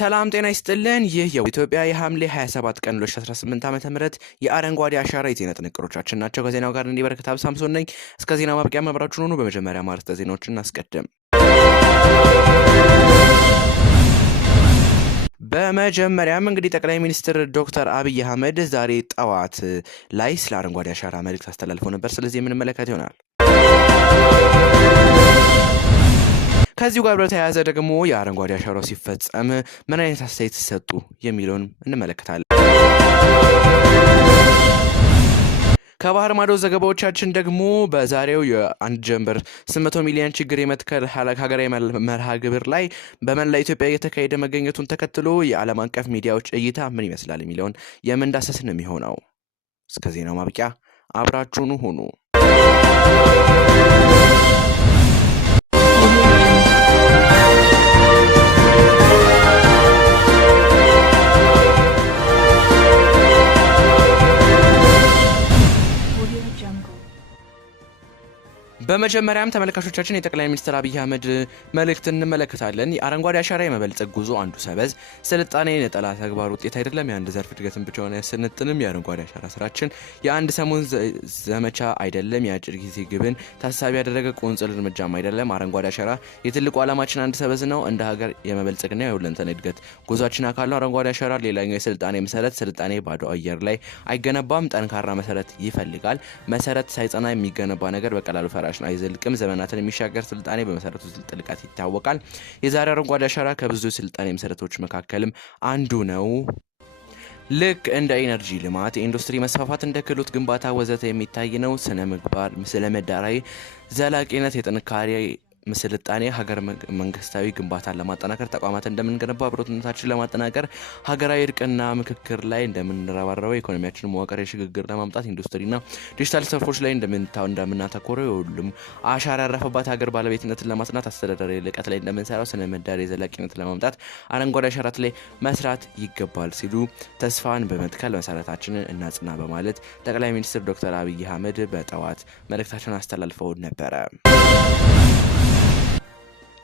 ሰላም ጤና ይስጥልን። ይህ የኢትዮጵያ የሐምሌ 27 ቀን 2018 ዓ.ም የአረንጓዴ አሻራ የዜና ጥንቅሮቻችን ናቸው። ከዜናው ጋር እንዲበረከት ሳምሶን ነኝ። እስከ ዜናው ማብቂያ አብራችሁን ሁኑ። በመጀመሪያ ማርዕስተ ዜናዎችን እናስቀድም። በመጀመሪያም እንግዲህ ጠቅላይ ሚኒስትር ዶክተር አብይ አህመድ ዛሬ ጠዋት ላይ ስለ አረንጓዴ አሻራ መልእክት አስተላልፈው ነበር። ስለዚህ የምንመለከት ይሆናል። ከዚሁ ጋር በተያያዘ ደግሞ የአረንጓዴ አሻራው ሲፈጸም ምን አይነት አስተያየት ሰጡ የሚለውን እንመለከታለን። ከባህር ማዶ ዘገባዎቻችን ደግሞ በዛሬው የአንድ ጀንበር 800 ሚሊዮን ችግር የመትከል ሀገራዊ መርሃ ግብር ላይ በመላ ኢትዮጵያ እየተካሄደ መገኘቱን ተከትሎ የዓለም አቀፍ ሚዲያዎች እይታ ምን ይመስላል የሚለውን የምንዳሰስ ነው የሚሆነው። እስከ ዜናው ማብቂያ አብራችሁን ሁኑ። በመጀመሪያም ተመልካቾቻችን የጠቅላይ ሚኒስትር አብይ አህመድ መልእክት እንመለከታለን። የአረንጓዴ አሻራ የመበልጸግ ጉዞ አንዱ ሰበዝ ስልጣኔ ነጠላ ተግባር ውጤት አይደለም፣ የአንድ ዘርፍ እድገትን ብቻ ሆነ ያስነጥንም። የአረንጓዴ አሻራ ስራችን የአንድ ሰሞን ዘመቻ አይደለም፣ የአጭር ጊዜ ግብን ታሳቢ ያደረገ ቁንጽል እርምጃም አይደለም። አረንጓዴ አሻራ የትልቁ ዓላማችን አንድ ሰበዝ ነው። እንደ ሀገር የመበልጸግና የሁለንተና እድገት ጉዟችን አካል ነው። አረንጓዴ አሻራ ሌላኛው የስልጣኔ መሰረት። ስልጣኔ ባዶ አየር ላይ አይገነባም፣ ጠንካራ መሰረት ይፈልጋል። መሰረት ሳይጸና የሚገነባ ነገር በቀላሉ ፈራሽ አይዘልቅም። ዘመናትን የሚሻገር ስልጣኔ በመሰረቱ ጥልቀት ይታወቃል። የዛሬ አረንጓዴ አሻራ ከብዙ ስልጣኔ መሰረቶች መካከልም አንዱ ነው። ልክ እንደ ኢነርጂ ልማት፣ የኢንዱስትሪ መስፋፋት፣ እንደ ክህሎት ግንባታ ወዘተ የሚታይ ነው። ስነ ምግባር፣ ስለ ምህዳራዊ ዘላቂነት፣ የጥንካሬ ስልጣኔ ሀገር መንግስታዊ ግንባታን ለማጠናከር ተቋማት እንደምንገነባ አብሮትነታችን ለማጠናከር ሀገራዊ እርቅና ምክክር ላይ እንደምንረባረበው ኢኮኖሚያችንን መዋቅር የሽግግር ለማምጣት ኢንዱስትሪና ዲጂታል ዘርፎች ላይ እንደምናተኮረው የሁሉም አሻራ ያረፈባት ሀገር ባለቤትነትን ለማጽናት አስተዳደራዊ ልቀት ላይ እንደምንሰራው ስነ ምህዳር የዘላቂነት ለማምጣት አረንጓዴ አሻራት ላይ መስራት ይገባል ሲሉ ተስፋን በመትከል መሰረታችንን እናጽና በማለት ጠቅላይ ሚኒስትር ዶክተር አብይ አህመድ በጠዋት መልእክታቸውን አስተላልፈው ነበረ።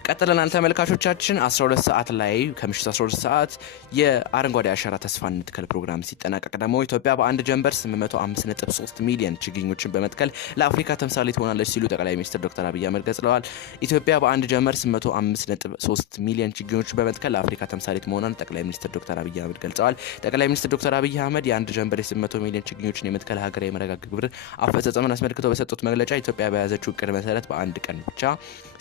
ቀጥለናል ተመልካቾቻችን። 12 ሰዓት ላይ ከምሽቱ 12 ሰዓት የአረንጓዴ አሻራ ተስፋ እንትከል ፕሮግራም ሲጠናቀቅ ደግሞ ኢትዮጵያ በአንድ ጀንበር 805.3 ሚሊዮን ችግኞችን በመትከል ለአፍሪካ ተምሳሌ ትሆናለች ሲሉ ጠቅላይ ሚኒስትር ዶክተር አብይ አህመድ ገልጸዋል። ኢትዮጵያ በአንድ ጀንበር 805.3 ሚሊዮን ችግኞችን በመትከል ለአፍሪካ ተምሳሌ መሆኗን ጠቅላይ ሚኒስትር ዶክተር አብይ አህመድ ገልጸዋል። ጠቅላይ ሚኒስትር ዶክተር አብይ አህመድ የአንድ ጀንበር 800 ሚሊዮን ችግኞችን የመትከል ሀገራዊ መርሃ ግብር አፈጻጸምን አስመልክተው በሰጡት መግለጫ ኢትዮጵያ በያዘችው እቅድ መሰረት በአንድ ቀን ብቻ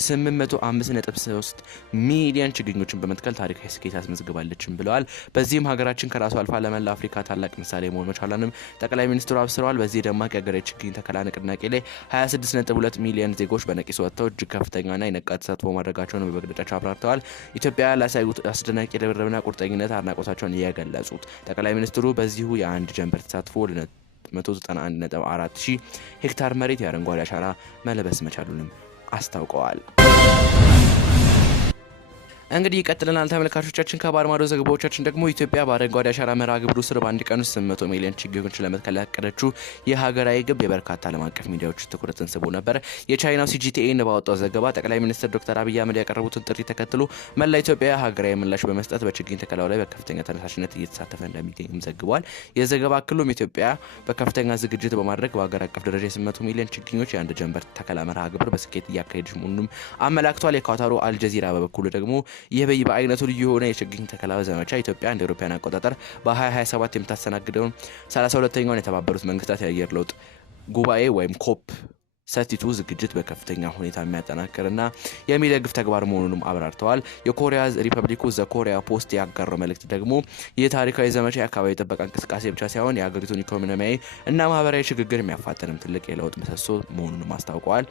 805 3 ሚሊዮን ችግኞችን በመትከል ታሪካዊ ስኬት አስመዝግባለችም ብለዋል። በዚህም ሀገራችን ከራሷ አልፋ ለመላ አፍሪካ ታላቅ ምሳሌ መሆን መቻሏንም ጠቅላይ ሚኒስትሩ አብስረዋል። በዚህ ደማቅ የሀገራዊ ችግኝ ተከላ ንቅናቄ ላይ 26.2 ሚሊዮን ዜጎች በነቂስ ወጥተው እጅግ ከፍተኛና የነቃ ተሳትፎ ማድረጋቸውን በመግለጫቸው አብራርተዋል። ኢትዮጵያ ላሳዩት አስደናቂ ርብርብና ቁርጠኝነት አድናቆታቸውን የገለጹት ጠቅላይ ሚኒስትሩ በዚሁ የአንድ ጀንበር ተሳትፎ 191.4 ሺህ ሄክታር መሬት የአረንጓዴ አሻራ መለበስ መቻሉንም አስታውቀዋል። እንግዲህ ይቀጥለናል ተመልካቾቻችን። ከባህር ማዶ ዘገባዎቻችን ደግሞ ኢትዮጵያ በአረንጓዴ አሻራ መርሃ ግብሩ ስር በአንድ ቀን ውስጥ 800 ሚሊዮን ችግኞችን ለመትከል ያቀደችው የሀገራዊ ግብ የበርካታ ዓለም አቀፍ ሚዲያዎች ትኩረትን ስቦ ነበር። የቻይናው CGTN ባወጣው ዘገባ ጠቅላይ ሚኒስትር ዶክተር አብይ አህመድ ያቀረቡትን ጥሪ ተከትሎ መላ ኢትዮጵያ ሀገራዊ ምላሽ በመስጠት በችግኝ ተከላው ላይ በከፍተኛ ተነሳሽነት እየተሳተፈ እንደሚገኝም ዘግቧል። የዘገባ አክሎም ኢትዮጵያ በከፍተኛ ዝግጅት በማድረግ በሀገር አቀፍ ደረጃ 800 ሚሊዮን ችግኞች የአንድ ጀንበር ተከላ መርሃ ግብር በስኬት እያካሄደች መሆኑንም አመላክቷል። የካታሩ አልጀዚራ በበኩሉ ደግሞ ይህ በአይነቱ ልዩ የሆነ የችግኝ ተከላ ዘመቻ ኢትዮጵያ እንደ አውሮፓውያን አቆጣጠር በ2027 የምታስተናግደውን 32ኛውን የተባበሩት መንግስታት የአየር ለውጥ ጉባኤ ወይም ኮፕ ሰቲቱ ዝግጅት በከፍተኛ ሁኔታ የሚያጠናክርና የሚደግፍ ተግባር መሆኑንም አብራርተዋል። የኮሪያ ሪፐብሊኩ ዘኮሪያ ፖስት ያጋራው መልእክት ደግሞ የታሪካዊ ዘመቻ የአካባቢ ጥበቃ እንቅስቃሴ ብቻ ሳይሆን የሀገሪቱን ኢኮኖሚያዊ እና ማህበራዊ ሽግግር የሚያፋጥንም ትልቅ የለውጥ ምሰሶ መሆኑንም አስታውቀዋል።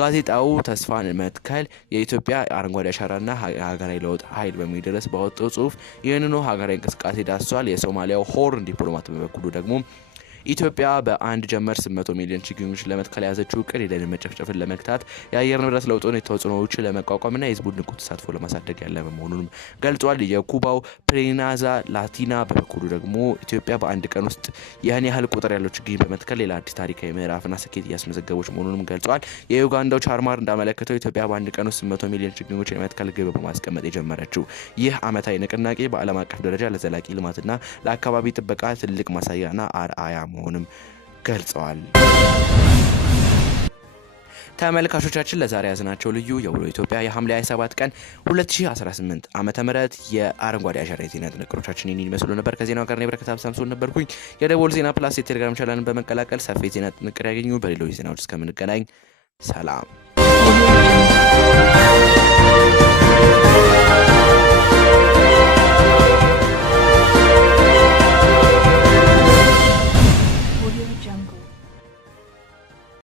ጋዜጣው ተስፋን መትከል የኢትዮጵያ አረንጓዴ አሻራና ሀገራዊ ለውጥ ኃይል በሚል ርዕስ ባወጣው ጽሁፍ ይህንኑ ሀገራዊ እንቅስቃሴ ዳስሷል። የሶማሊያው ሆርን ዲፕሎማት በበኩሉ ደግሞ ኢትዮጵያ በአንድ ጀመር 800 ሚሊዮን ችግኞች ለመትከል የያዘችው እቅድ የደን መጨፍጨፍን ለመግታት የአየር ንብረት ለውጥን ተጽዕኖዎችን ለመቋቋምና የህዝቡን ንቁ ተሳትፎ ለማሳደግ ያለመ መሆኑንም ገልጿል። የኩባው ፕሬናዛ ላቲና በበኩሉ ደግሞ ኢትዮጵያ በአንድ ቀን ውስጥ ይህን ያህል ቁጥር ያለው ችግኝ በመትከል ሌላ አዲስ ታሪካዊ ምዕራፍና ስኬት እያስመዘገበች መሆኑንም ገልጿል። የዩጋንዳው ቻርማር እንዳመለከተው ኢትዮጵያ በአንድ ቀን ውስጥ 100 ሚሊዮን ችግኞች የመትከል ግብ በማስቀመጥ የጀመረችው ይህ ዓመታዊ ንቅናቄ በዓለም አቀፍ ደረጃ ለዘላቂ ልማትና ለአካባቢ ጥበቃ ትልቅ ማሳያና አርአያ መሆኑንም ገልጸዋል። ተመልካቾቻችን ለዛሬ ያዝናቸው ልዩ የውሎ ኢትዮጵያ የሐምሌ 27 ቀን 2018 ዓመተ ምህረት የአረንጓዴ አሻራ የዜና ጥንቅሮቻችን ይመስሉ ነበር። ከዜናው ጋር በረከት ሳምሶን ነበርኩኝ። የደቦል ዜና ፕላስ የቴሌግራም ቻናልን በመቀላቀል ሰፊ ዜና ጥንቅር ያገኙ። በሌሎች ዜናዎች እስከምንገናኝ ሰላም።